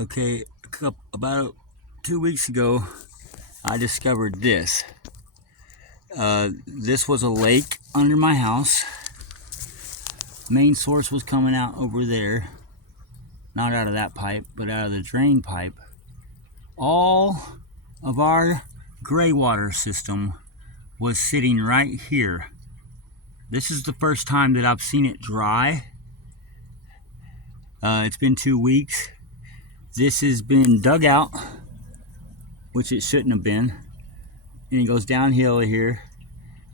Okay, about 2 weeks ago, I discovered this. This was a lake under my house. Main source was coming out over there. Not out of that pipe, but out of the drain pipe. All of our gray water system was sitting right here. This is the first time that I've seen it dry. It's been 2 weeks. This has been dug out, which it shouldn't have been. And it goes downhill here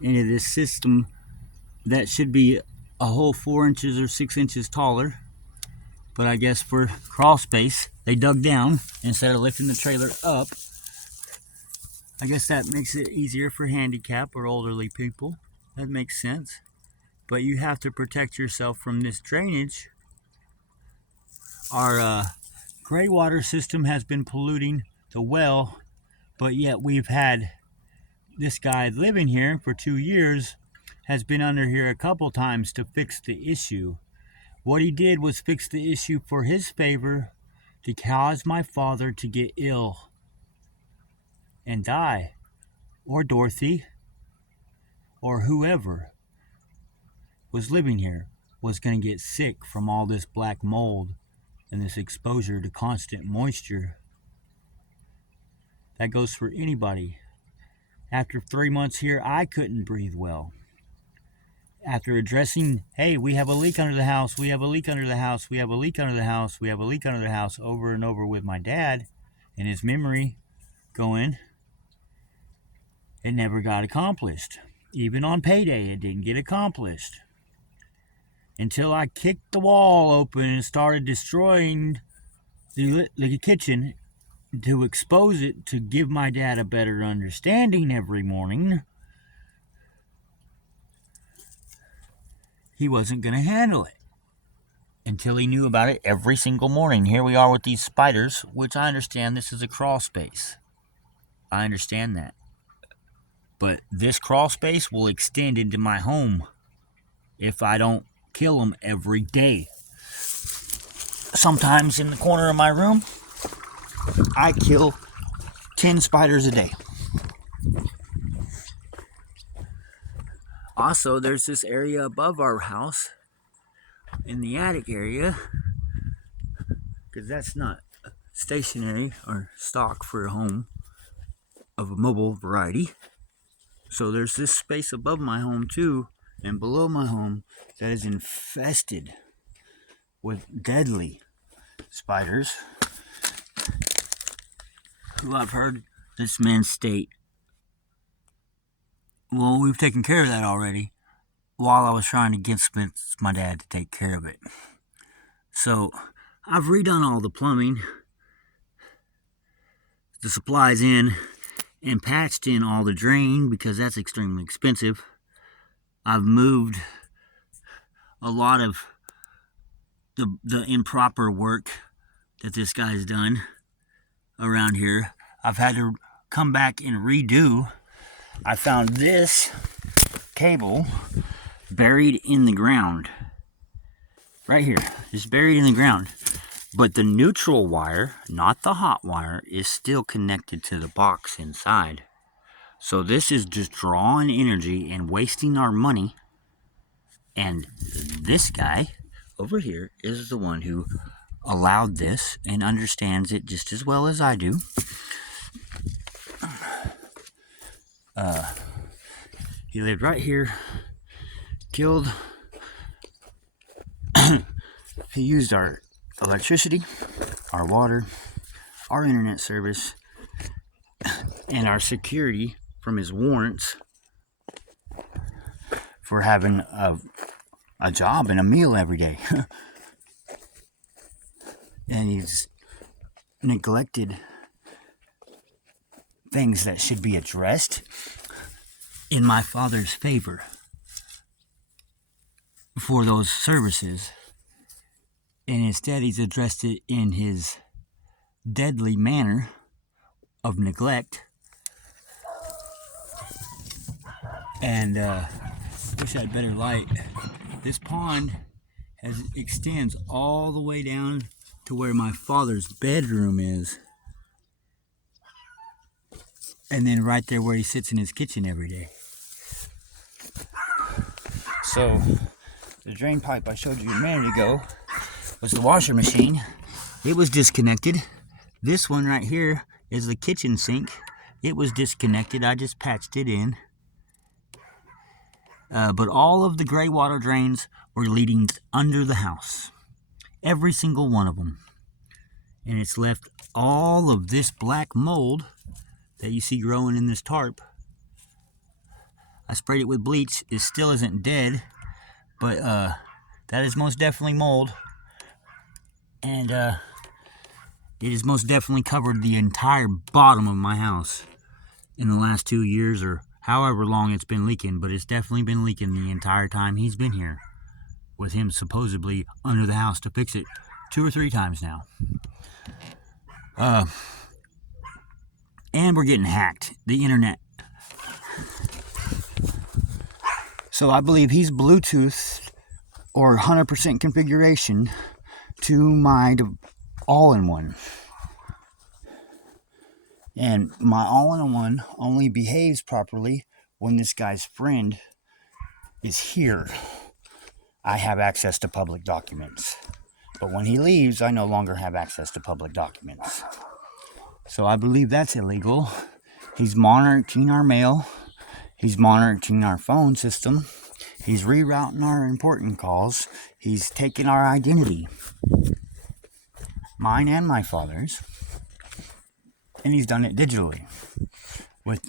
into this system that should be a whole 4 inches or 6 inches taller. But I guess for crawl space, they dug down instead of lifting the trailer up. I guess that makes it easier for handicap or elderly people. That makes sense. But you have to protect yourself from this drainage. Our gray water system has been polluting the well, but yet we've had this guy living here for 2 years, has been under here a couple times to fix the issue. What he did was fix the issue for his favor to cause my father to get ill and die, or Dorothy, or whoever was living here was going to get sick from all this black mold and this exposure to constant moisture. That goes for anybody. After 3 months here, I couldn't breathe well. After addressing, hey, we have a leak under the house, we have a leak under the house, we have a leak under the house, we have a leak under the house, over and over with my dad and his memory going, it never got accomplished. Even on payday, it didn't get accomplished. Until I kicked the wall open and started destroying the kitchen to expose it, to give my dad a better understanding every morning. He wasn't going to handle it until he knew about it every single morning. Here we are with these spiders, which I understand this is a crawl space. I understand that. But this crawl space will extend into my home if I don't kill them every day. Sometimes in the corner of my room, I kill 10 spiders a day. Also, there's this area above our house in the attic area, because that's not stationary or stock for a home of a mobile variety. So there's this space above my home too, and below my home, that is infested with deadly spiders, who I've heard this man state, well, we've taken care of that already, while I was trying to convince my dad to take care of it. So I've redone all the plumbing, the supplies in, and patched in all the drain, because that's extremely expensive. I've moved a lot of the improper work that this guy's done around here. I've had to come back and redo. I found this cable buried in the ground. Right here, just buried in the ground. But the neutral wire, not the hot wire, is still connected to the box inside. So this is just drawing energy and wasting our money. And this guy over here is the one who allowed this and understands it just as well as I do. He lived right here, killed, he used our electricity, our water, our internet service, and our security from his warrants for having a job and a meal every day. And he's neglected things that should be addressed in my father's favor for those services. And instead he's addressed it in his deadly manner of neglect. And wish I had better light. This pond extends all the way down to where my father's bedroom is. And then right there where he sits in his kitchen every day. So, the drain pipe I showed you a minute ago was the washer machine. It was disconnected. This one right here is the kitchen sink. It was disconnected. I just patched it in. But all of the gray water drains were leading under the house. Every single one of them. And it's left all of this black mold that you see growing in this tarp. I sprayed it with bleach. It still isn't dead, but that is most definitely mold. And it has most definitely covered the entire bottom of my house in the last 2 years, or however long it's been leaking, but it's definitely been leaking the entire time he's been here, with him supposedly under the house to fix it 2 or 3 times now. And we're getting hacked, the internet. So I believe he's Bluetooth or 100% configuration to my all-in-one. And my all-in-one only behaves properly when this guy's friend is here. I have access to public documents. But when he leaves, I no longer have access to public documents. So I believe that's illegal. He's monitoring our mail. He's monitoring our phone system. He's rerouting our important calls. He's taking our identity. Mine and my father's. And he's done it digitally with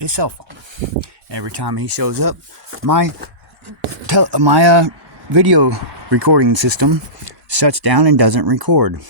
his cell phone. Every time he shows up, my video recording system shuts down and doesn't record.